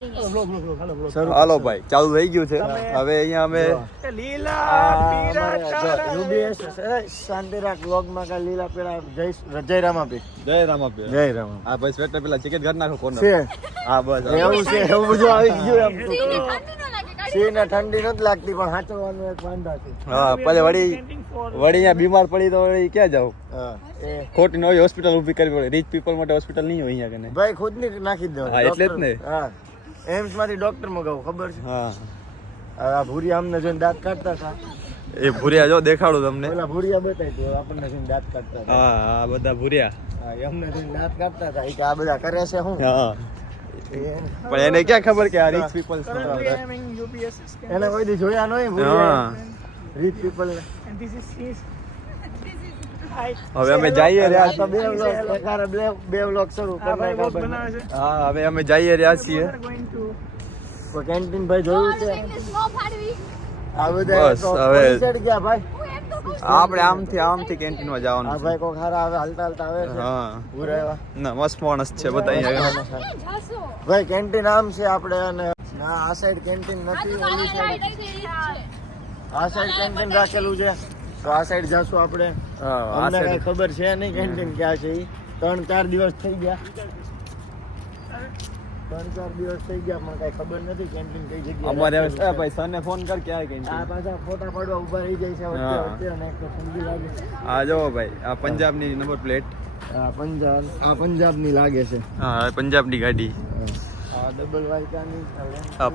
હાલો ભાઈ, ચાલુ થઈ ગયું છે. હવે અહીંયા અમે શાંતિરાક વ્લોગમાં કા લીલા પેલા જય રામાપી આ ભાઈ સ્વેટર પેલા ચિકન ઘર નાખો કોર્નર. છે હા બસ એવું છે, એવું બધું આવી ગયું એમ. સિંહને ઠંડી નથી લાગતી પણ હાચવવાનું એક વાંધા છે. હા પછી વળી અહીંયા બીમાર પડી તો વળી ક્યાં જાવ? હા એ ખોટી નવી હોસ્પિટલ ઊભી કરવી પડે. રીચ પીપલ માટે હોસ્પિટલ નહીં હોય અહીંયા કને. ભાઈ ખુદ ની નાખી દો. હા, એટલે જ ને. હા એમ્સ માંથી ડોક્ટર મગાવું ખબર છે. હા આ ભૂરિયા અમને જોઈને દાંત કાઢતા હતા. એ ભૂરિયા જો દેખાડું તમને. પેલા ભૂરિયા બતાવી દો આપણને જોઈને દાંત કાઢતા હતા. હા હા બધા ભૂરિયા. હા એમને જોઈને દાંત કાઢતા હતા. કે આ બધા કરે છે શું? હા પણ એને ક્યાં ખબર કે આ રીચ પીપલ છે. એને કોઈ દી જોયા નહીં હા ભૂરિયા રીચ પીપલ ને. હવે અમે જઈએ રહ્યા તો બે વ્લોગ શરૂ કરવા. હા હવે અમે જઈએ રહ્યા છીએ. કેન્ટીન ભાઈ જોયું છે આ બધા બસ, હવે ચડી ગયા ભાઈ. આપણે આમથી કેન્ટીન માં જવાનું આ છે. ભાઈ કોઈ ખારા આવે હાલતા હાલતા આવે છે. હા પૂરા એવા ના મસ્ત માણસ છે બધા અહીંયા. ભાઈ કેન્ટીન આમ છે આપણે અને આ સાઈડ કેન્ટીન નથી. ઓલી સાઈડ આ સાઈડ કેન્ટીન રાખેલું છે તો આ સાઈડ જાશું આપણે. હા આ અમને કઈ side. ખબર છે નહીં કેન્ટીન ક્યાં છે. 3-4 દિવસ થઈ ગયા. 3-4 દિવસ થઈ ગયા પણ કઈ ખબર નથી કેન્ટીન કઈ જગ્યાએ. અમારે હવે છે ભાઈ સને ફોન કર કે આ આ કેન્ટીન. પાછા ફોટા પાડવા ઊભા રહી જાય છે વચ્ચે હા. વચ્ચે અને એક તો ઠંડી લાગે. આ જો ભાઈ આ પંજાબની નંબર પ્લેટ. આ પંજાબની લાગે છે. હા પંજાબની ગાડી. આ ડબલ વાયકાની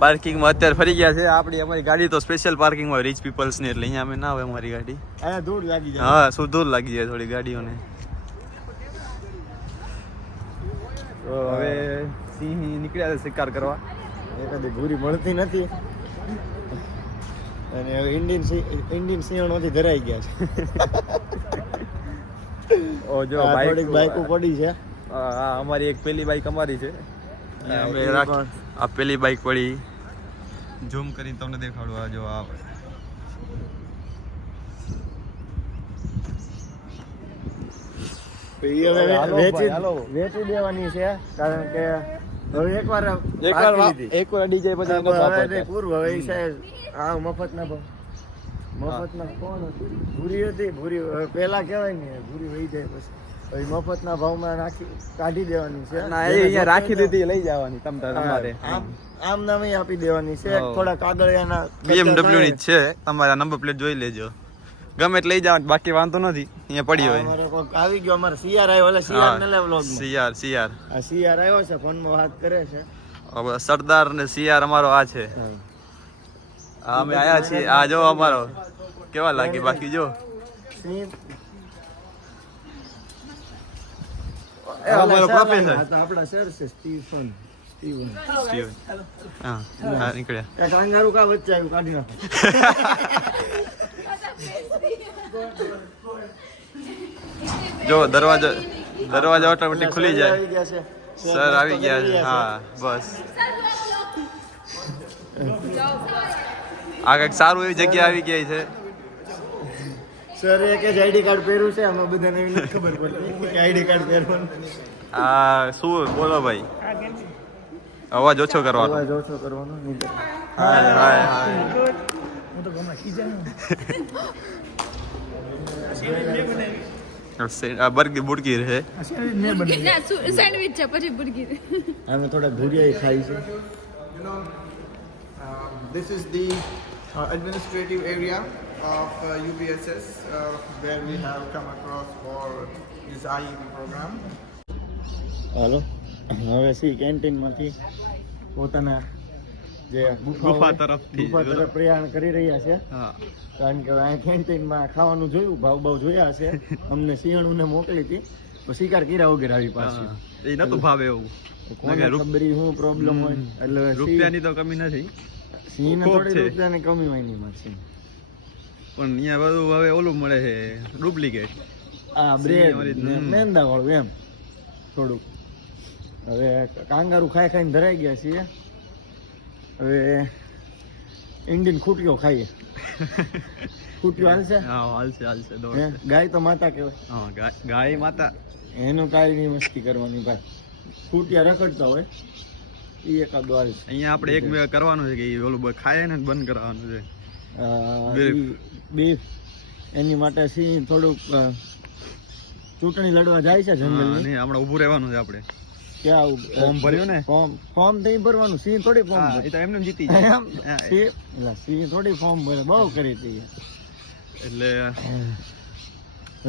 પાર્કિંગમાં અત્યારે ફરી ગયા છે. અમારી ગાડી તો સ્પેશિયલ પાર્કિંગમાં રીચ પીપલ્સ ની એટલે અહીંયા અમે ના હોય અમારી ગાડી. અહીંયા દૂર લાગી જાય. હા શું દૂર લાગી જાય થોડી ગાડીઓને. તો હવે સિંહ નીકળ્યા છે શિકાર કરવા. એકાદી ભૂરી મળતી નથી અને હવે ઇન્ડિયન સિંહણોથી ધરાઈ ગયા છે. ઓ જો આ બાઈક થોડીક બાઈકો પડી છે. હા અમારી એક પેલી બાઈક અમારી છે. અમે આ પેલી બાઈક પડી. ઝૂમ કરીને તમને દેખાડું. આ જો આ એ હવે હાલો ભાઈ, વેચી દેવાની છે કારણ કે હવે એકવાર એકવાર અડી જાય પછી એનો હવે બાપ તે હતા. પૂરું હવે ઈ સાહેબ આ મફતના ભાવ મફતના કોણ હતું? ભૂરી હતી. ભૂરી હવે પેલા કહેવાય ને ભૂરી વહી જાય પછી હવે મફતના ભાવમાં કાઢી દેવાની છે. ના એ અહીંયા રાખી દીધી લઈ જવાની તમારે. આમ નામે આપી દેવાની છે. હા. થોડા કાગળિયાના BMW ની જ છે. તમારા નંબર પ્લેટ જોઈ લેજો. ગમે એટલે લઈ જવાનું બાકી વાંધો નથી. અહીંયા પડી હોય. અમારે કોક આવી ગયો. અમારે સીઆર આવ્યો એટલે સીઆર ને લે વ્લોગમાં. સીઆર આ સીઆર આવ્યો છે ફોનમાં વાત કરે છે. હવે સરદાર ને સીઆર અમારો આ છે. આ અમે આયા છીએ. આ જો અમારો કેવા લાગી બાકી જો. સિંહ એ અમારો પ્રોફેસર. હા તો આપણા સર છે સ્ટીવન. હા હા નીકળ્યા. એ કાંગારૂ કા વચ્ચે આવ્યું કાઢી નાખો. જો દરવાજા ઓટોમેટિક ખુલી જાય. આવી ગયા છે. સર આવી ગયા છે. હા બસ આ કઈક સારું એવી જગ્યા આવી ગઈ છે. સર એક જ આઈડી કાર્ડ પહેર્યું છે. આમાં બધાને એવી નથી ખબર પડતી કે આઈડી કાર્ડ પહેરવાનું. આ શું બોલો ભાઈ? અવાજ ઓછો કરવાનો. અવાજ ઓછો કરવાનો નહીં. હાય હાય હાય. આ બર્ગર બુડકી રહે. સેન્ડવિચ છે પછી બુર્ગી. આમે થોડા ભૂરિયા ખાઈ છે. This is the administrative area of UPSS where we have come across for this IEP program. હાલો હવે સી કેન્ટીનમાંથી પોતાના જે ગુફા તરફથી તરફ પ્રયાણ કરી રહ્યા છે. હા કારણ કે આ કેન્ટીનમાં ખાવાનું જોયું ભાવ જોયા છે. અમને સિંહણુને મોકલી હતી તો શિકાર કર્યા વગર આવી પાછી. એ નતું ભાવે એવું. કોને ખબર ઈ શું પ્રોબ્લેમ હોય. એટલે રૂપિયાની તો કમી નથી સિંહને ખૂબ થોડી છે. રૂપિયાની કમી હોય નહીં મારે સિંહ. પણ અહીંયા બધું હવે ઓલું મળે છે ડુપ્લિકેટ. આ બ્રેડ original. મેંદા વાળું એમ થોડુંક. હવે કાંગારૂ ખાઈને ધરાઈ ગયા છીએ. હવે ઇન્ડિયન ખૂટીઓ ખાઈએ. ખૂટીઓ હાલશે? હા હાલશે હે? દોડશે. ગાય તો માતા કહેવાય. હા ગાય માતા. એનું કાંઈ નહીં મસ્તી કરવાની ભાઈ. ખૂટિયા રખડતા હોય એ એકાદો હાલ અહીંયા આપણે એક બે કરવાનું છે કે ઈ ઓલું ખાય ને બંધ કરાવવાનું છે. બીફ એની માટે સિંહ થોડુંક ચૂંટણી લડવા જાય છે જંગલ નહીં હમણાં ઊભું રહેવાનું છે આપણે. ક્યાં ફોર્મ ભર્યું ને? ફોર્મ તો ભરવાનું, સિંહ થોડી ફોર્મ હા, એ તો એમને જીતી જાય. સિંહ થોડી ફોર્મ ભરે, બહુ કરી હતી. એટલે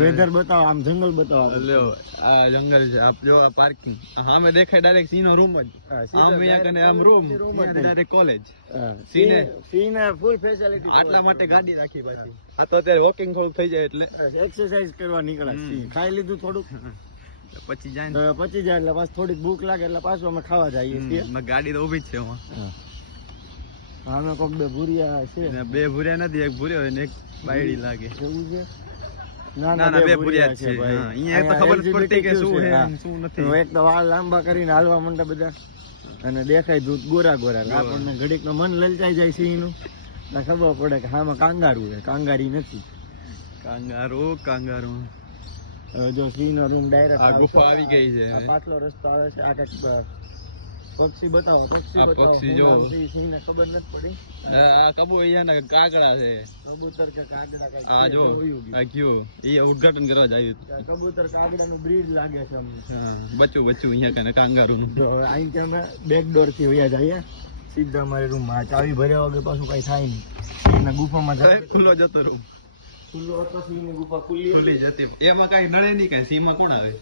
વેધર બતાવો, આમ જંગલ બતાવો. લ્યો આ જંગલ છે. આપ જો આ પાર્કિંગ સામે દેખાય ડાયરેક્ટ સિંહ નો રૂમ જ. આમ અહીંયા કને આમ રૂમ ડાયરેક્ટ કોલેજ. સિંહ ને ફૂલ ફેસિલિટી. આટલા માટે ગાડી રાખી પાછી. આ તો અત્યારે વોકિંગ થોડું થઈ જાય એટલે એક્સરસાઇઝ કરવા નીકળ્યા. સિંહ ખાઈ લીધું થોડુંક, પછી જાય ને પછી જાય એટલે પાછું થોડીક ભૂખ લાગે એટલે પાછું અમે ખાવા જઈએ છીએ. ગાડી તો ઊભી જ છે એમાં. અમે કોક બે ભૂરિયા છે. બે ભૂરિયા નથી, એક ભૂર્યો ને એક બાયડી લાગે. એવું છે? ના ના બે ભૂરિયા છે. અહીંયા તો ખબર જ પડતી કે શું છે શું નથી. એક તો વાળ લાંબા કરીને હાલવા માંડે બધા અને દેખાય દૂધ ગોરા ગોરા. આપણને ઘડીક નું મન લલચાઈ જાય સિંહ નું, ખબર પડે કે હામાં કાંગારું છે, કાંગારી નથી. કાંગારો જો સિંહ નો રૂમ ડાયરેક્ટ આ ગુફા આવી ગઈ છે. આ પાછલો રસ્તો આવે છે. આ કઈક પક્ષી બતાવો, આ પક્ષી જો સિંહ ને ખબર નથી પડી. આ કબૂતર અહીંયા કાગડા છે. કબૂતર કે કાગડા કઈ આ જો આ કયો એ ઉદ્ઘાટન કરવા જ આવ્યું. કબૂતર કાગડા નું બ્રીડ લાગે છે. બચ્ચું અહીંયા કને કાંગારું નું. અહીં કે અમે બેક ડોર થી વયા જઈએ સીધા અમારે રૂમ માં. ચાવી ભર્યા વગર પાછું કઈ થાય નહીં. એના ગુફામાં ખુલ્લો જતો રૂમ ખુલ્લો હતો. સિંહ ની ગુફા ખુલ્લી જતી. એમાં કઈ નડે નહીં, કઈ સીમાં કોણ આવે?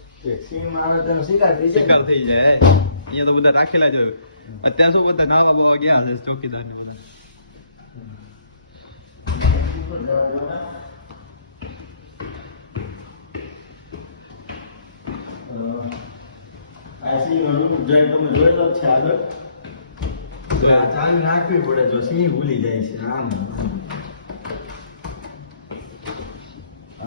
સિંહ આવે તો શિકાર થઈ જાય. શિકાર થઈ જાય. અહીંયા તો બધા રાખેલા જ હોય. અત્યારે શું બધા નાવા બાવા ગયા છે ચોકીદાર ને બધા. આ સિંહ નો રૂમ તમે જોયેલો જ છે આગળ. ચાવી નાખવી પડે જો સિંહ ભૂલી જાય છે. આમ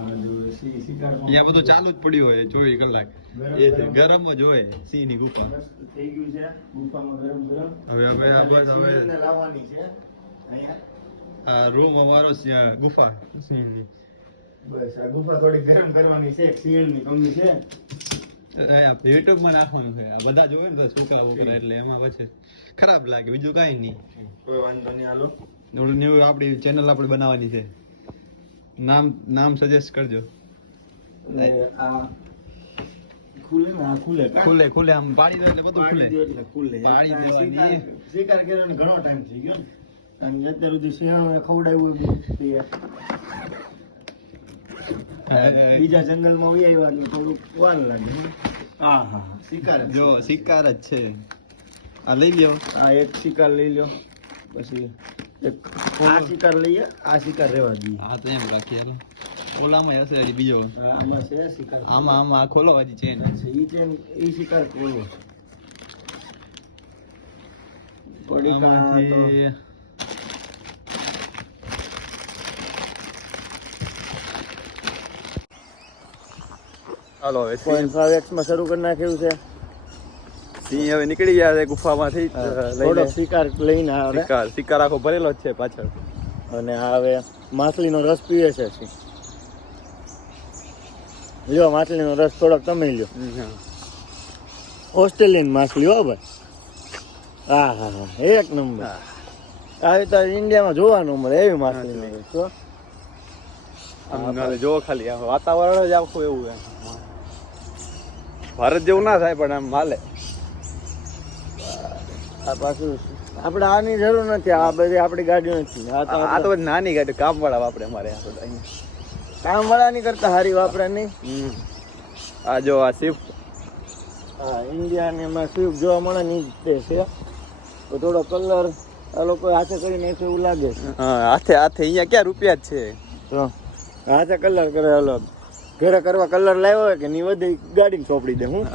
અહીંયા બધું ચાલુ જ પડ્યું હોય 24 કલાક. એ ગરમ જ હોય સિંહ ની ગુફા. થઈ ગયું છે ગુફામાં ગરમ ગરમ. હવે આ બસ હવે લાવવાની છે અહીંયા. આ રૂમ અમારો ગુફા સિંહ ની. બસ આ ગુફા થોડી ગરમ કરવાની છે. સિંહ ની કમી છે. યુટ્યુબ માં નાખવાનું છે. આ બધા જોવે ને તો છોકરા વોકરા એટલે એમાં પછી ખરાબ લાગે, બીજું કઈ નહીં. કોઈ વાંધો નહીં. હાલો ન્યુ આપણી ચેનલ આપણે બનાવવાની છે. નામ સજેસ્ટ કરજો. આ ખુલે ને આ ખુલે ખુલે આમ પાડી દો એટલે બધું ખુલે. એટલે ખુલે પાડી દેવાની. શિકાર કર્યો ઘણો ટાઈમ થઈ ગયો ને. અને અત્યાર સુધી શિયાળો ખવડાવ્યું બીજા જંગલમાં વહી આવ્યા એટલે થોડુંક વાર લાગે. હા હા શિકાર જો શિકાર જ છે. આ લઈ લ્યો. આ એક શિકાર લઈ લ્યો. પછી એક આ શિકાર લઈએ. આ શિકાર રહેવા દઈએ. હા તો એમ રાખીએ. એટલે ઓલામાં હશે હજી બીજો. આમાં છે શિકાર. આમાં આ ખોલો હજી ચેન. ઈ ચેન ઈ શિકાર ખોલો. પડીકા તો હાલો હવે 0.5x માં શરૂ કરી નાખ્યું છે. સિંહ હવે નીકળી ગયા છે ગુફામાંથી. થોડો શિકાર લઈને આવે. શિકાર આખો ભરેલો જ છે પાછળ. અને હવે માછલીનો રસ પીવે છે. લ્યો માછલીનો રસ થોડોક તમે લ્યો. ઓસ્ટ્રેલિયન માછલી હો ભાઈ. હા હા હા એક નંબર. આવી તો ઇન્ડિયામાં જોવા ન મળે એવી માછલી. જો ખાલી વાતાવરણ જ આખું એવું છે. ભારત જેવું ના થાય પણ આમ હાલે. આ પાછું આપણે આની જરૂર નથી. આ બધી આપણી ગાડીઓ નથી. આ તો નાની ગાડી કામ વાળા વાપરે અમારે. કામ વાળાની કરતા સારી વાપરે નહીં. આ જો આ સ્વિફ્ટ. હા ઇન્ડિયા ને એમાં સ્વિફ્ટ જોવા મળે નહીં તે છે. તો થોડો કલર આ લોકો હાથે કરી નાખ્યો એવું લાગે છે. હા હાથે અહીંયા ક્યાં રૂપિયા જ છે. તો હાથે કલર કરે. અલગ ઘરે કરવા કલર લાવ્યો હોય કે ની વધી ગાડીને ચોપડી દે. હું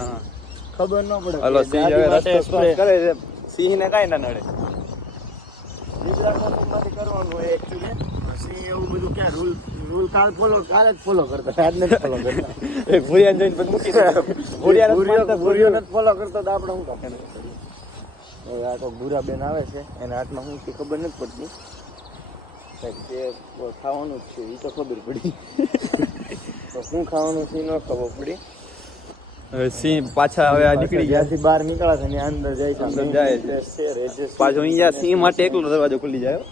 ખબર ન પડે. હલો સિંહ હવે રસ્તો ક્રોસ કરે છે. સિંહ ને કાઈ ના નડે. માંથી કરવાનું હોય એકચ્યુઅલી. સિંહ એવું બધું ક્યાં રૂલ કાલે જ ફોલો કરતા. આજ નથી ફોલો કરતા. ભૂરિયા જોઈને પછી મૂકી દે. ભૂરિયો નથી ફોલો કરતો તો આપણે શું કામ. હવે આ તો ભૂરા બેન આવે છે. એના હાથમાં શું છે ખબર નથી પડતી. જે ખાવાનું જ છે એ તો ખબર પડી. તો શું ખાવાનું છે ન ખબર પડી. હવે સિંહ પાછા હવે આ નીકળી ગયા જ્યાંથી બહાર નીકળ્યા છે ને અંદર જાય છે અંદર જાય છે. પાછો અહીંયા સિંહ માટે એકલો દરવાજો ખુલી જાય હો.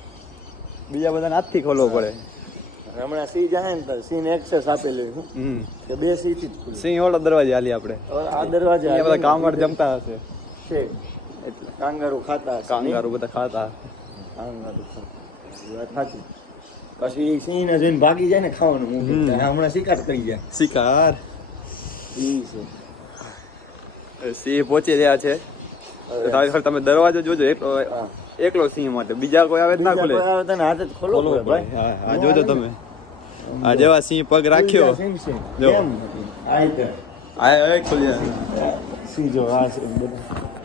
બીજા બધાને હાથથી ખોલવો પડે. હમણાં સિંહ જાય ને તો સિંહ એક્સેસ આપેલી છે હમ કે 2 સિંહ થી જ ખુલે. સિંહ ઓલો દરવાજે હાલી આપણે હવે આ દરવાજે અહીંયા બધા કામવાળ જમતા હશે છે એટલે કાંગારૂ ખાતા હશે. કાંગારું બધા ખાતા. કાંગારૂ ખાતા. એ વાત સાચી. પછી સિંહ ને જોઈને ભાગી જાય ને ખાવાનું મૂકી દે. હમણાં શિકાર કરી ગયા શિકાર. ઈ છે. સિંહ પહોંચી રહ્યા છે. તમે દરવાજો જોજો એકલો હા. એકલો સિંહ માટે બીજા કોઈ આવે તો ના ખુલે. બીજા કોઈ આવે તો એને હાથે જ ખોલવો પડે ભાઈ. હા હા જોજો તમે આ જેવા સિંહ પગ રાખ્યો સિંહ છે. જો. કેમ? આ રીતે. આ ખુલી જાય. સિંહ જો આ છે બધા.